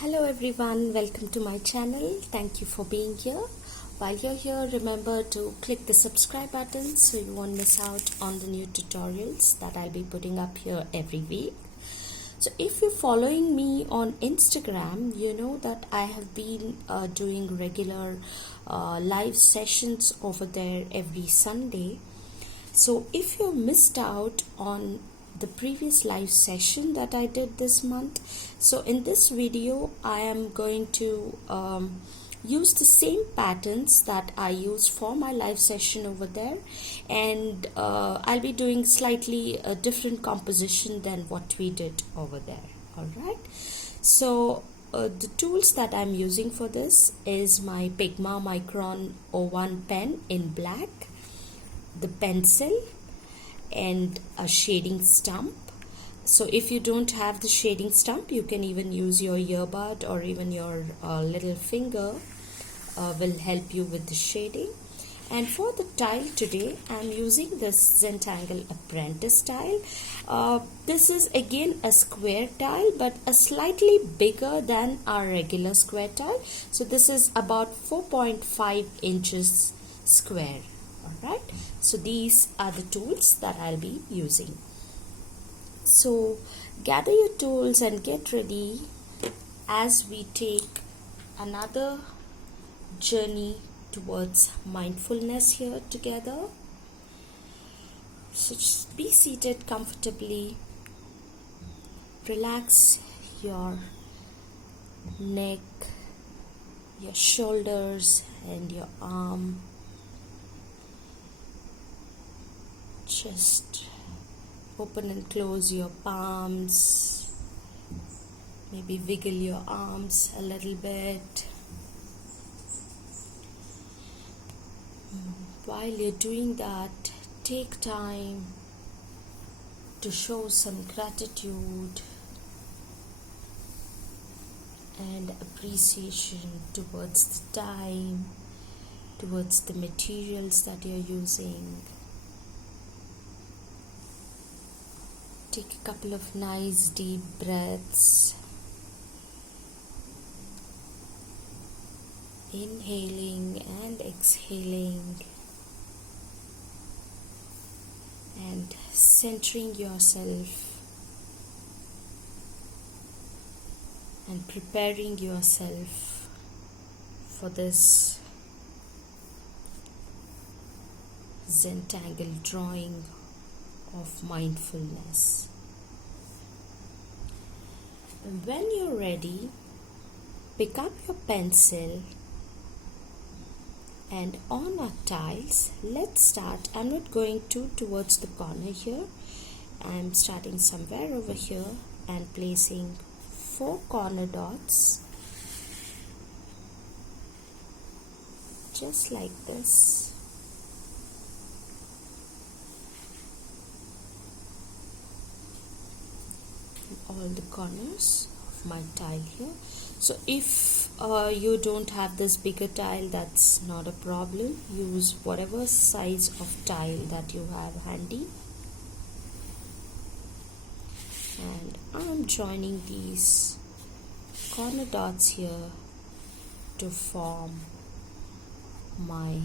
Hello everyone, welcome to my channel. Thank you for being here. While you're here, remember to click the subscribe button so you won't miss out on the new tutorials that I'll be putting up here every week. So if you're following me on Instagram, you know that I have been doing regular live sessions over there every Sunday. So if you missed out on the previous live session that I did this month, so in this video I am going to use the same patterns that I use for my live session over there, and I'll be doing slightly a different composition than what we did over there. Alright, so the tools that I'm using for this is my Pigma Micron 01 pen in black, the pencil, and a shading stump. So if you don't have the shading stump, you can even use your earbud or even your little finger will help you with the shading. And for the tile today, I'm using this Zentangle Apprentice tile. This is again a square tile, but a slightly bigger than our regular square tile. So this is about 4.5 inches square. Alright, so these are the tools that I'll be using. So gather your tools and get ready as we take another journey towards mindfulness here together. So just be seated comfortably, relax your neck, your shoulders and your arm. Just open and close your palms, maybe wiggle your arms a little bit. While you're doing that, take time to show some gratitude and appreciation towards the time, towards the materials that you're using. Take a couple of nice deep breaths, inhaling and exhaling, and centering yourself and preparing yourself for this Zentangle drawing of mindfulness. And when you're ready, pick up your pencil, and on our tiles, let's start. I'm not going towards the corner here. I'm starting somewhere over here and placing 4 corner dots, just like this. All the corners of my tile here. So if you don't have this bigger tile, that's not a problem. Use whatever size of tile that you have handy. And I'm joining these corner dots here to form my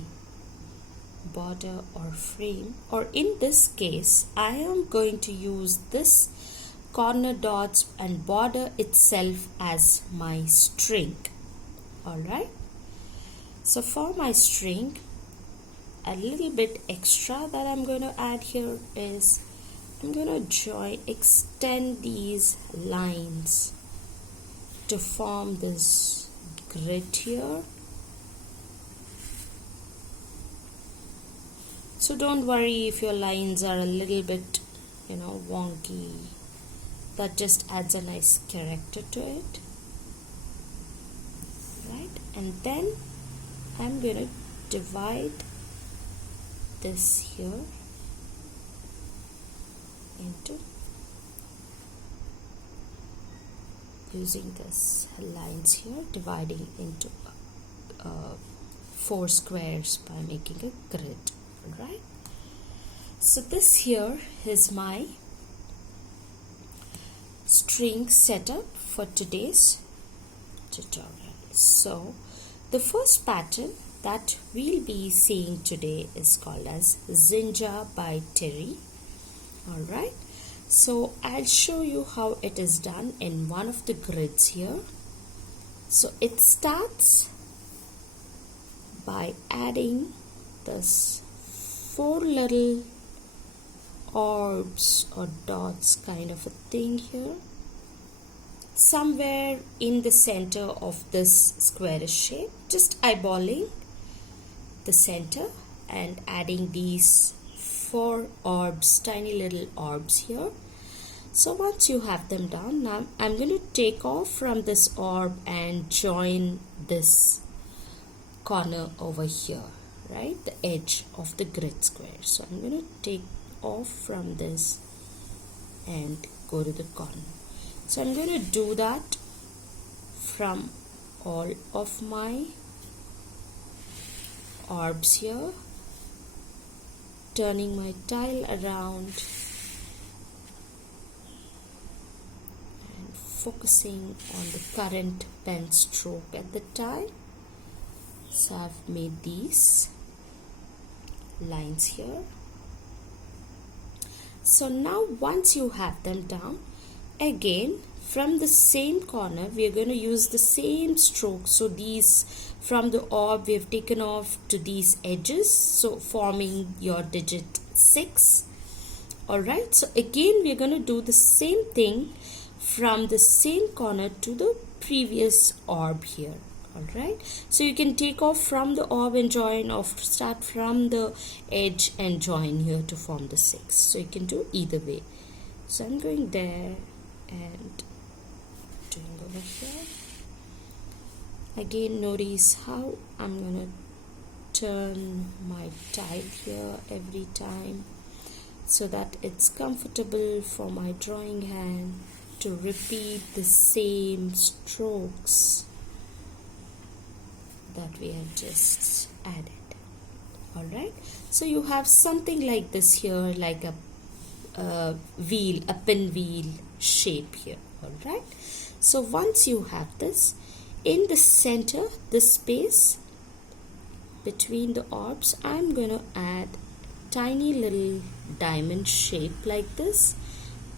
border or frame, or in this case I am going to use this corner dots and border itself as my string. Alright, so for my string, a little bit extra that I'm going to add here is I'm going to extend these lines to form this grid here. So don't worry if your lines are a little bit wonky. That just adds a nice character to it, right? And then I'm going to divide this here into, using this lines here, dividing into 4 squares by making a grid. Alright, so this here is my string setup for today's tutorial. So the first pattern that we'll be seeing today is called as ZINJA by Terry. Alright, so I'll show you how it is done in one of the grids here. So it starts by adding this 4 little orbs or dots kind of a thing here, somewhere in the center of this squarish shape, just eyeballing the center and adding these 4 orbs, tiny little orbs here. So once you have them done, now I'm going to take off from this orb and join this corner over here, right, the edge of the grid square. So I'm going to take off from this and go to the corner. So I'm going to do that from all of my orbs here, turning my tile around and focusing on the current pen stroke at the tile. So I've made these lines here. So now once you have them down, again from the same corner we are going to use the same stroke. So these, from the orb we have taken off to these edges, so forming your digit 6. Alright, so again we are going to do the same thing from the same corner to the previous orb here. Alright, so you can take off from the orb and join, or start from the edge and join here to form the 6. So you can do either way. So I'm going there and doing over here. Again, notice how I'm going to turn my tile here every time so that it's comfortable for my drawing hand to repeat the same strokes that we have just added. Alright, so you have something like this here, like a wheel, a pinwheel shape here. Alright, so once you have this, in the center, this space between the orbs, I'm going to add tiny little diamond shape like this,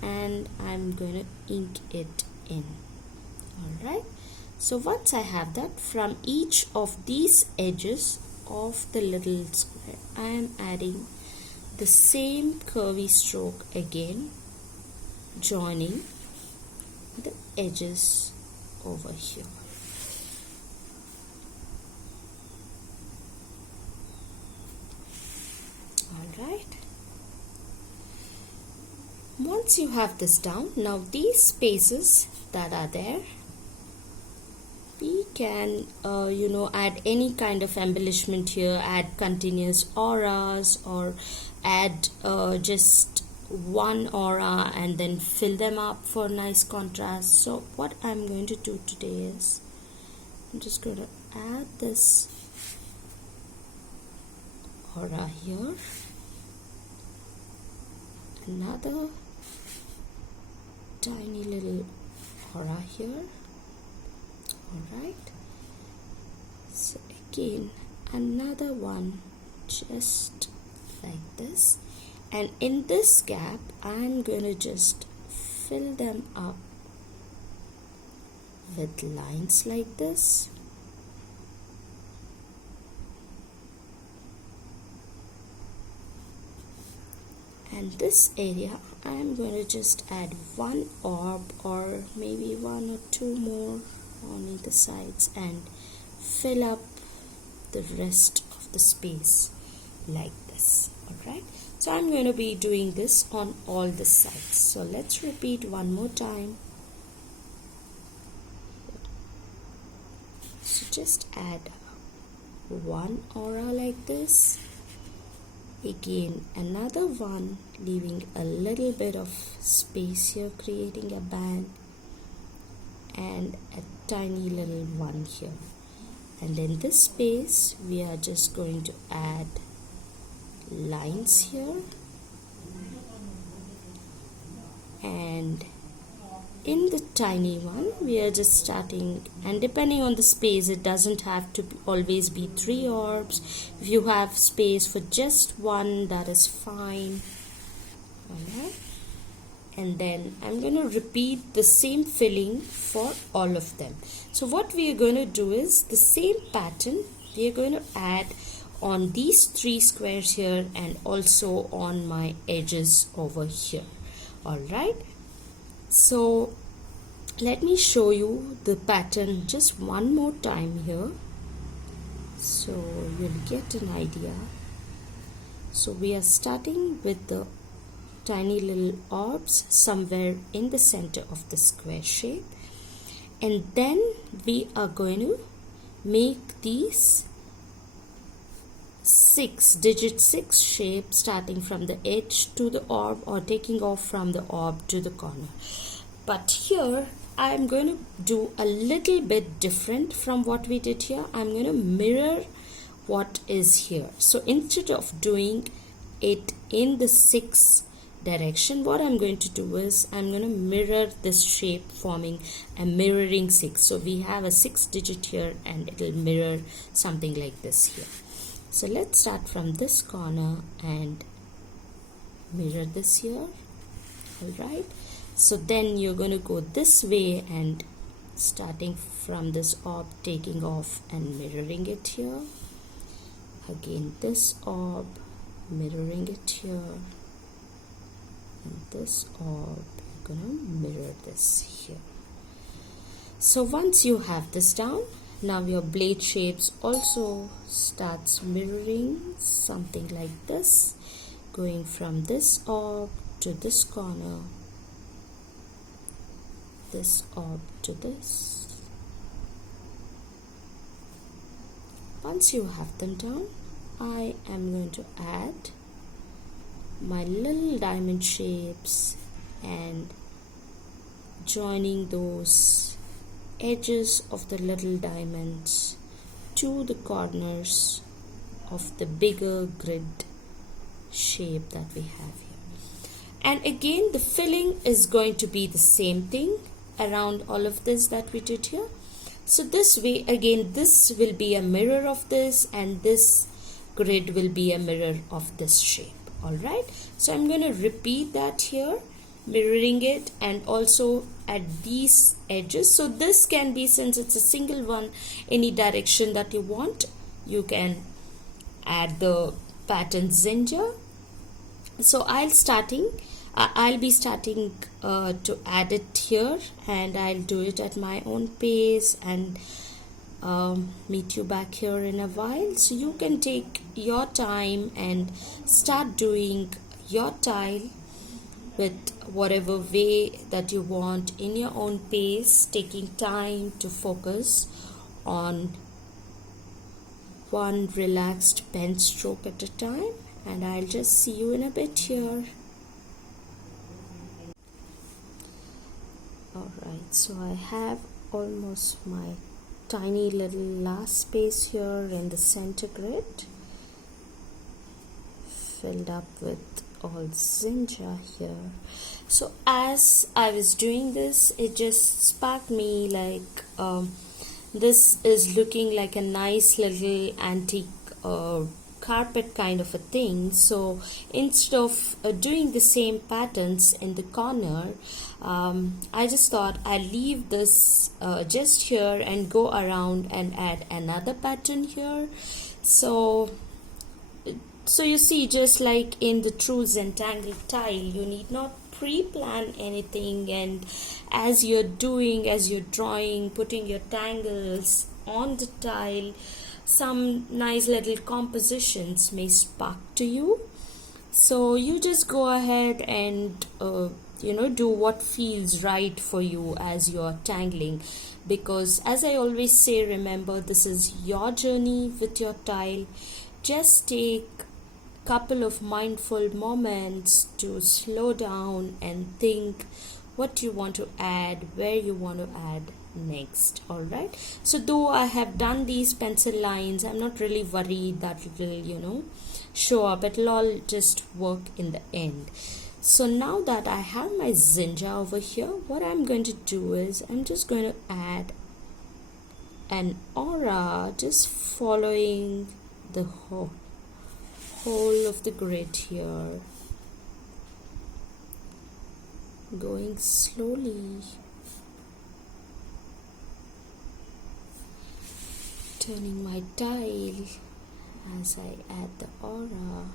and I'm going to ink it in. Alright, so once I have that, from each of these edges of the little square, I am adding the same curvy stroke again, joining the edges over here. Alright, once you have this down, now these spaces that are there, we can add any kind of embellishment here, add continuous auras, or add just one aura and then fill them up for nice contrast. So what I'm going to do today is I'm just going to add this aura here, another tiny little aura here. Alright, so again another one just like this, and in this gap I'm going to just fill them up with lines like this. And this area I'm going to just add one orb or maybe one or two more on either sides and fill up the rest of the space like this. Alright, so I'm going to be doing this on all the sides. So let's repeat one more time. So just add one aura like this, again another one, leaving a little bit of space here, creating a band, and a tiny little one here, and in this space we are just going to add lines here and in the tiny one we are just starting, and depending on the space, it doesn't have to always be 3 orbs. If you have space for just one, that is fine. Alright, and then I'm going to repeat the same filling for all of them. So what we are going to do is the same pattern we are going to add on these 3 squares here and also on my edges over here. Alright, so let me show you the pattern just one more time here so you'll get an idea. So we are starting with the tiny little orbs somewhere in the center of the square shape, and then we are going to make these digit 6 shape starting from the edge to the orb or taking off from the orb to the corner. But here I'm going to do a little bit different from what we did here. I'm going to mirror what is here. So instead of doing it in the 6 direction, what I'm going to do is I'm going to mirror this shape, forming a mirroring 6. So we have a 6 digit here and it will mirror something like this here. So let's start from this corner and mirror this here. Alright, so then you're going to go this way and starting from this orb, taking off and mirroring it here. Again this orb, mirroring it here, and this orb, you're going to mirror this here. So once you have this down, now your blade shapes also starts mirroring something like this, going from this orb to this corner, this orb to this. Once you have them down, I am going to add my little diamond shapes and joining those edges of the little diamonds to the corners of the bigger grid shape that we have here. And again the filling is going to be the same thing around all of this that we did here. So this way again this will be a mirror of this and this grid will be a mirror of this shape. Alright, so I'm going to repeat that here, mirroring it and also at these edges. So this can be, since it's a single one, any direction that you want, you can add the pattern ZINJA. So I'll be starting to add it here, and I'll do it at my own pace and meet you back here in a while. So you can take your time and start doing your tile with whatever way that you want in your own pace, taking time to focus on one relaxed pen stroke at a time. And I'll just see you in a bit here. Alright, so I have almost my tiny little last space here in the center grid filled up with all ZINJA here. So as I was doing this, it just sparked me like this is looking like a nice little antique carpet kind of a thing. So instead of doing the same patterns in the corner, I just thought I'll leave this just here and go around and add another pattern here. So you see, just like in the true Zentangle tile, you need not pre-plan anything, and as you're drawing, putting your tangles on the tile, some nice little compositions may spark to you. So you just go ahead and do what feels right for you as you're tangling, because as I always say, remember, this is your journey with your tile. Just take couple of mindful moments to slow down and think what you want to add, where you want to add next. Alright, so though I have done these pencil lines, I'm not really worried that it will show up. It'll all just work in the end. So now that I have my ZINJA over here, what I'm going to do is I'm just going to add an aura just following the whole of the grid here, going slowly, turning my dial as I add the aura.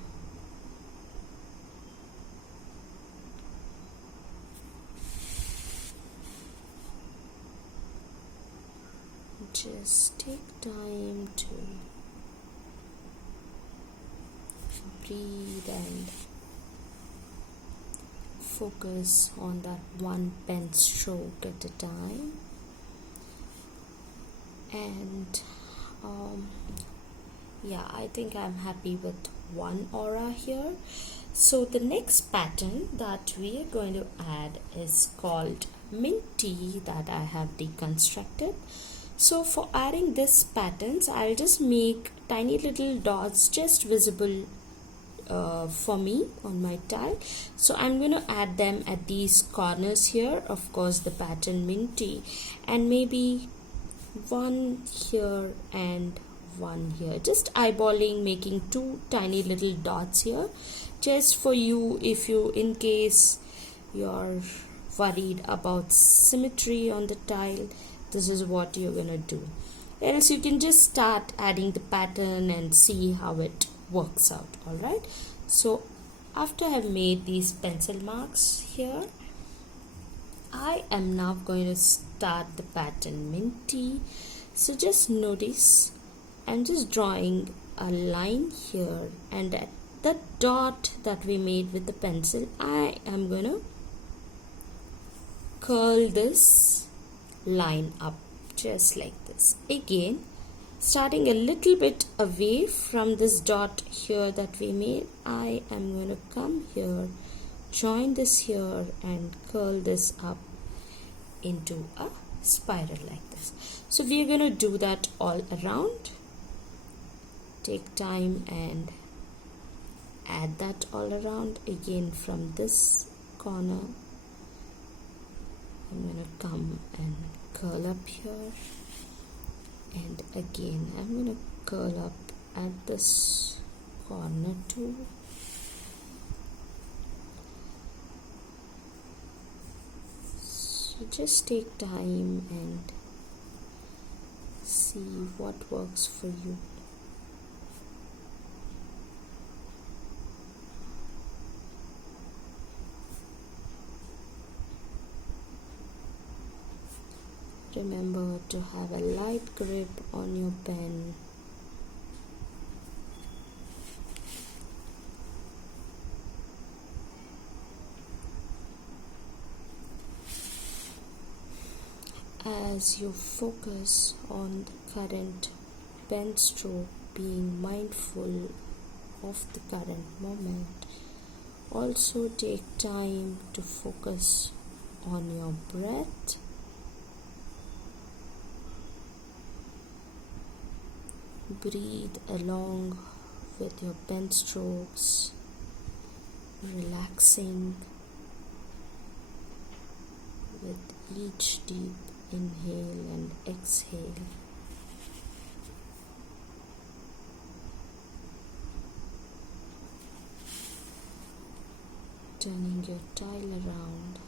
Just take time to breathe and focus on that one pen stroke at a time. And yeah, I think I'm happy with one aura here. So the next pattern that we are going to add is called Minty, that I have deconstructed. So for adding this patterns, I'll just make tiny little dots just visible for me on my tile. So I'm going to add them at these corners here, of course the pattern Minty, and maybe one here and one here, just eyeballing, making two tiny little dots here, just for you, if you, in case you're worried about symmetry on the tile, this is what you're gonna do. Else you can just start adding the pattern and see how it works out. Alright, so after I have made these pencil marks here, I am now going to start the pattern Minty. So just notice I'm just drawing a line here, and at the dot that we made with the pencil, I am going to curl this line up just like this. Again, starting a little bit away from this dot here that we made, I am going to come here, join this here and curl this up into a spiral like this. So we are going to do that all around. Take time and add that all around. Again, from this corner I'm going to come and curl up here, and again I'm going to curl up at this corner too. So just take time and see what works for you. Remember to have a light grip on your pen. As you focus on the current pen stroke, being mindful of the current moment, also take time to focus on your breath. Breathe along with your pen strokes, relaxing with each deep inhale and exhale. Turning your tile around.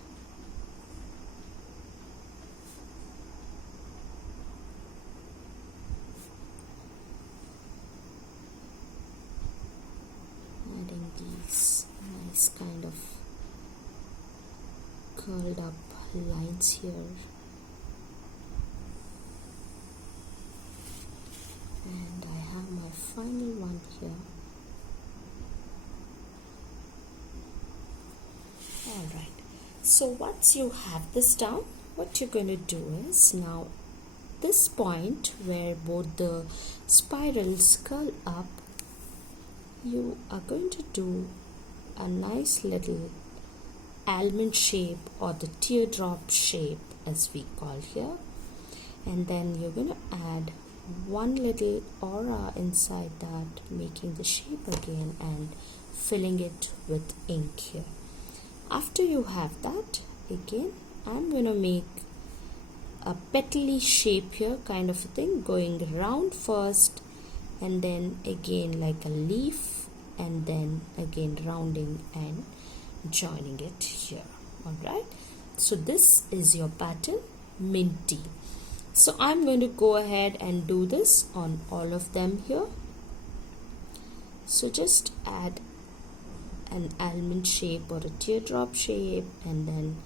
Adding these nice kind of curled up lines here. And I have my final one here. Alright, so once you have this down, what you're going to do is, now this point where both the spirals curl up, you are going to do a nice little almond shape, or the teardrop shape as we call here, and then you're going to add one little aura inside that, making the shape again and filling it with ink here. After you have that, again I'm going to make a petally shape here, kind of a thing, going round first and then again like a leaf, and then again rounding and joining it here. Alright, so this is your pattern minty. So I'm going to go ahead and do this on all of them here. So just add an almond shape or a teardrop shape and then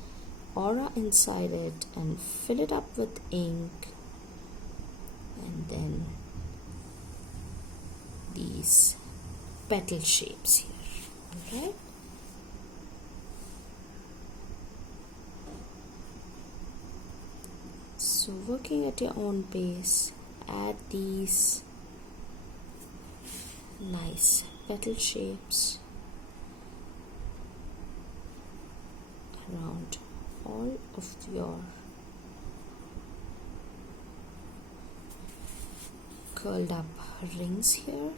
aura inside it and fill it up with ink, and then these petal shapes here. Alright, so working at your own pace, add these nice petal shapes around all of your curled up rings here.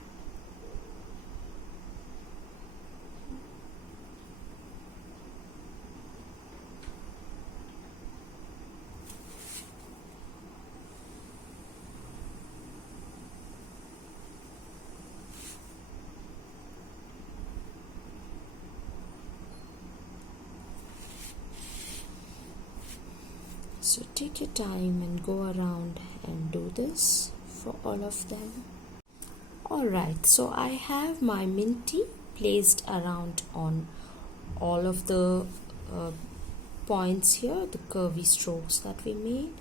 So take your time and go around and do this for all of them. Alright, so I have my minty placed around on all of the points here, the curvy strokes that we made.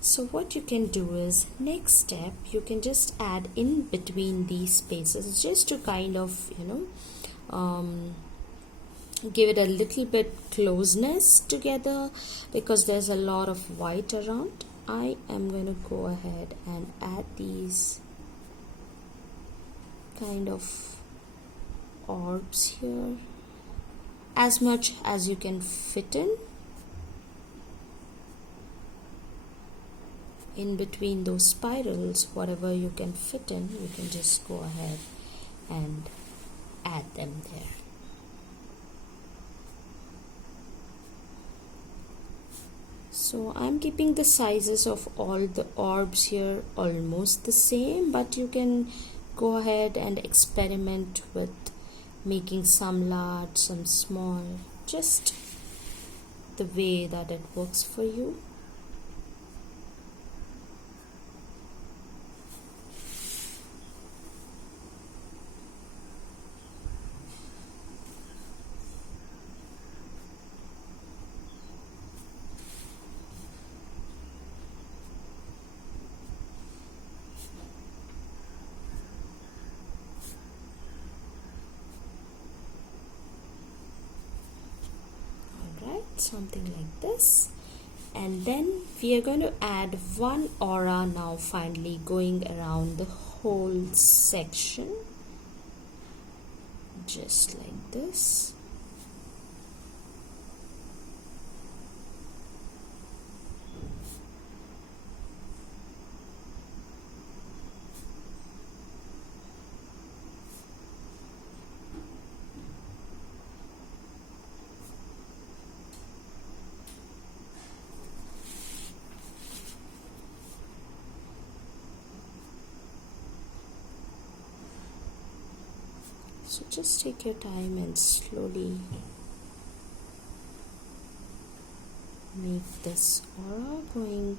So what you can do is, next step, you can just add in between these spaces just to kind of, give it a little bit closeness together, because there's a lot of white around. I am going to go ahead and add these kind of orbs here, as much as you can fit in between those spirals. Whatever you can fit in, you can just go ahead and add them there. So I'm keeping the sizes of all the orbs here almost the same, but you can go ahead and experiment with making some large, some small, just the way that it works for you. Something like this, and then we are going to add one aura now, finally going around the whole section, just like this. So just take your time and slowly make this aura going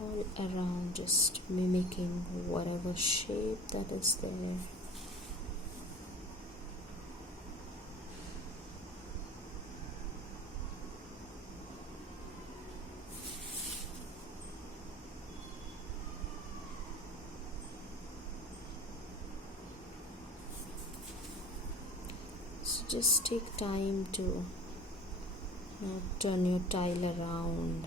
all around, just mimicking whatever shape that is there. So just take time to turn your tile around,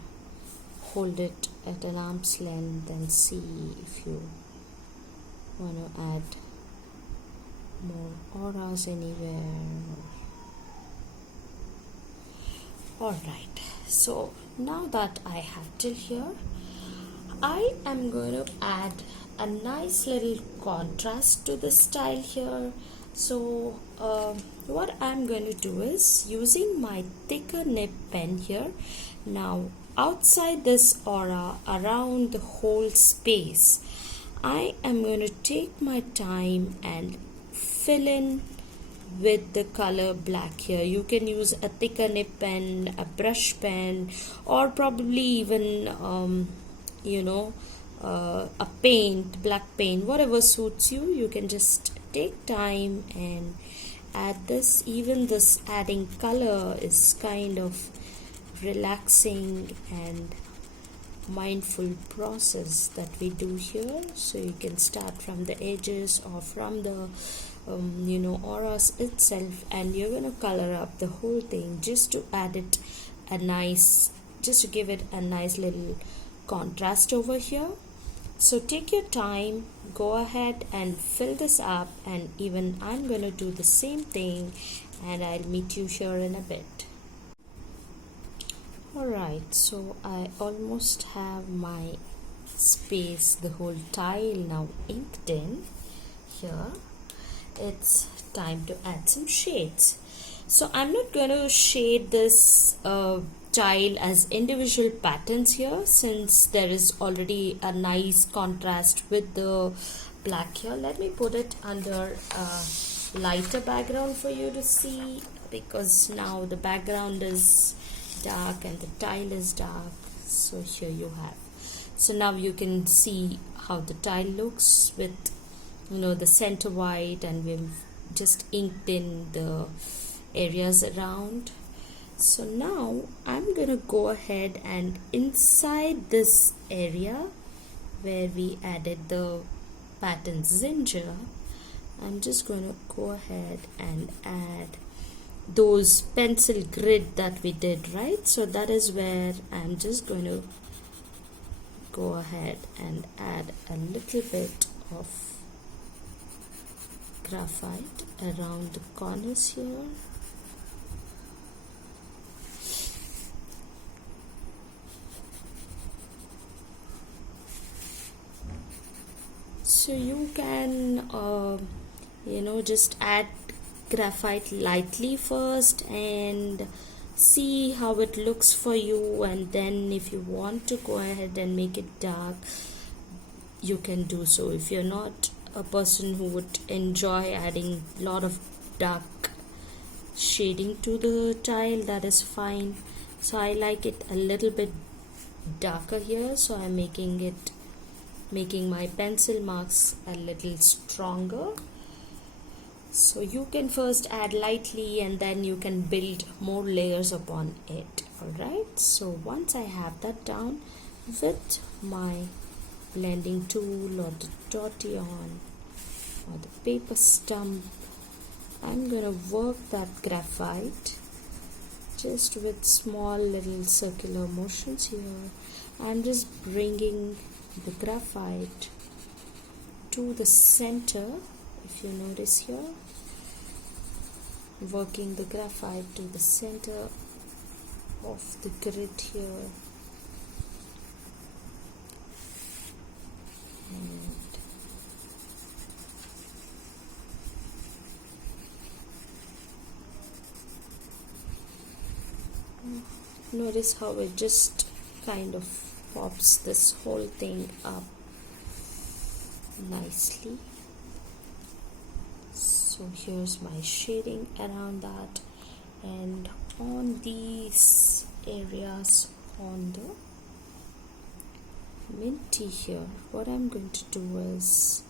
hold it at an arm's length and see if you want to add more auras anywhere, or Alright, so now that I have till here, I am going to add a nice little contrast to the style here. So what I'm going to do is, using my thicker nib pen here, now outside this aura, around the whole space, I am going to take my time and fill in with the color black here. You can use a thicker nib pen, a brush pen, or probably even a paint, black paint, whatever suits you. You can just take time and add this. Even this adding color is kind of relaxing and mindful process that we do here. So you can start from the edges or from the auras itself, and you're gonna color up the whole thing just to add it just to give it a nice little contrast over here. So take your time, go ahead and fill this up, and even I'm gonna do the same thing, and I'll meet you here in a bit. Alright, so I almost have my space, the whole tile now inked in here. It's time to add some shades. So I'm not going to shade this tile as individual patterns here, since there is already a nice contrast with the black here. Let me put it under a lighter background for you to see, because now the background is dark and the tile is dark. So here you have. So now you can see how the tile looks with the center white, and we've just inked in the areas around. So now I'm gonna go ahead and inside this area where we added the pattern ZINJA, I'm just gonna go ahead and add those pencil grid that we did, right? So that is where I'm just going to go ahead and add a little bit of graphite around the corners here. So you can just add graphite lightly first and see how it looks for you, and then if you want to go ahead and make it dark, you can do so. If you're not a person who would enjoy adding a lot of dark shading to the tile, that is fine. So I like it a little bit darker here, so I'm making my pencil marks a little stronger. So you can first add lightly, and then you can build more layers upon it. Alright, so once I have that down, with my blending tool or the tortillon or the paper stump, I'm gonna work that graphite just with small little circular motions here. I'm just bringing the graphite to the center. If you notice here, working the graphite to the center of the grid here, and notice how it just kind of pops this whole thing up nicely. So here's my shading around that, and on these areas on the minty here, what I'm going to do is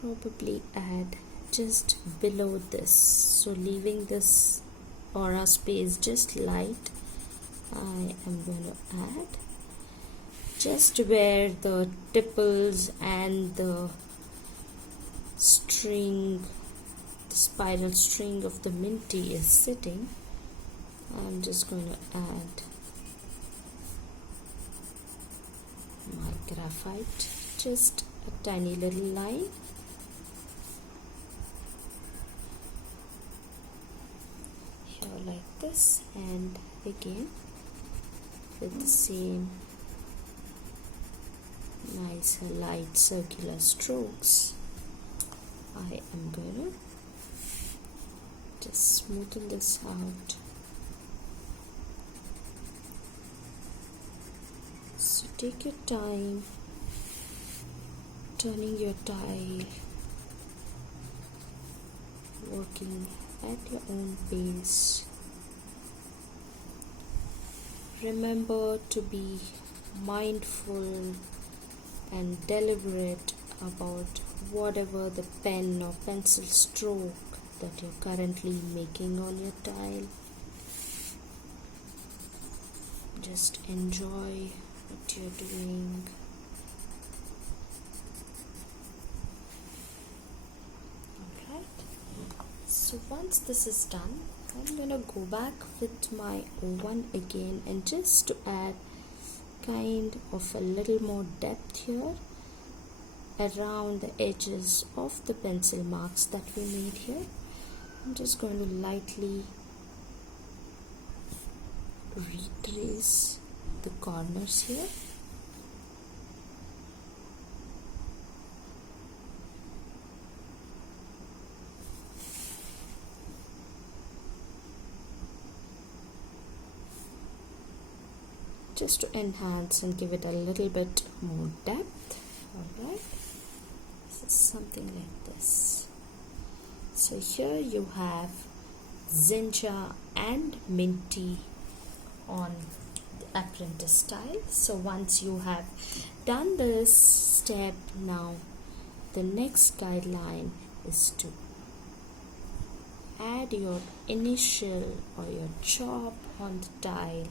probably add just below this, so leaving this aura space just light. I am going to add just where the tipples and the string, the spiral string of the minty is sitting. I'm just going to add my graphite, just a tiny little line. Here like like this, and again with the same nice light circular strokes, I am gonna just smoothen this out. So take your time turning your tile, working at your own pace. Remember to be mindful and deliberate about whatever the pen or pencil stroke that you're currently making on your tile. Just enjoy what you're doing. Alright, so once this is done, I'm gonna go back with my O1 again, and just to add kind of a little more depth here around the edges of the pencil marks that we made here, I'm just going to lightly retrace the corners here. Just to enhance and give it a little bit more depth. Alright, so something like this. So here you have ZINJA and Minty on the apprentice style. So once you have done this step, now the next guideline is to add your initial or your chop on the tile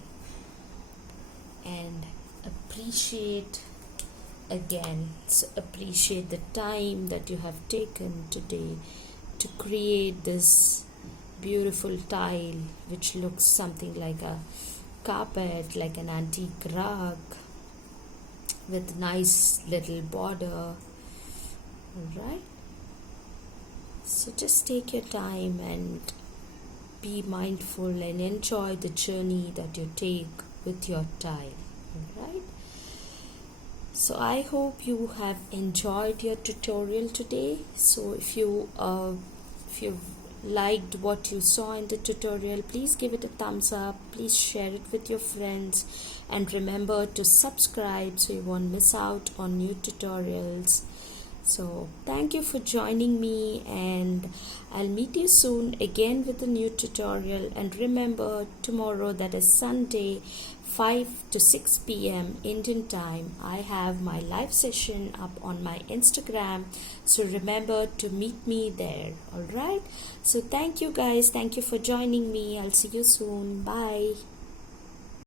and appreciate again. So appreciate the time that you have taken today to create this beautiful tile which looks something like a carpet, like an antique rug with nice little border. Alright, so just take your time and be mindful and enjoy the journey that you take with your tile. Alright, so I hope you have enjoyed your tutorial today. So if you liked what you saw in the tutorial, please give it a thumbs up, please share it with your friends, and remember to subscribe so you won't miss out on new tutorials. So thank you for joining me, and I'll meet you soon again with a new tutorial. And remember, tomorrow, that is Sunday, 5 to 6 p.m. Indian time, I have my live session up on my Instagram, so remember to meet me there. Alright, so thank you guys, thank you for joining me. I'll see you soon. Bye.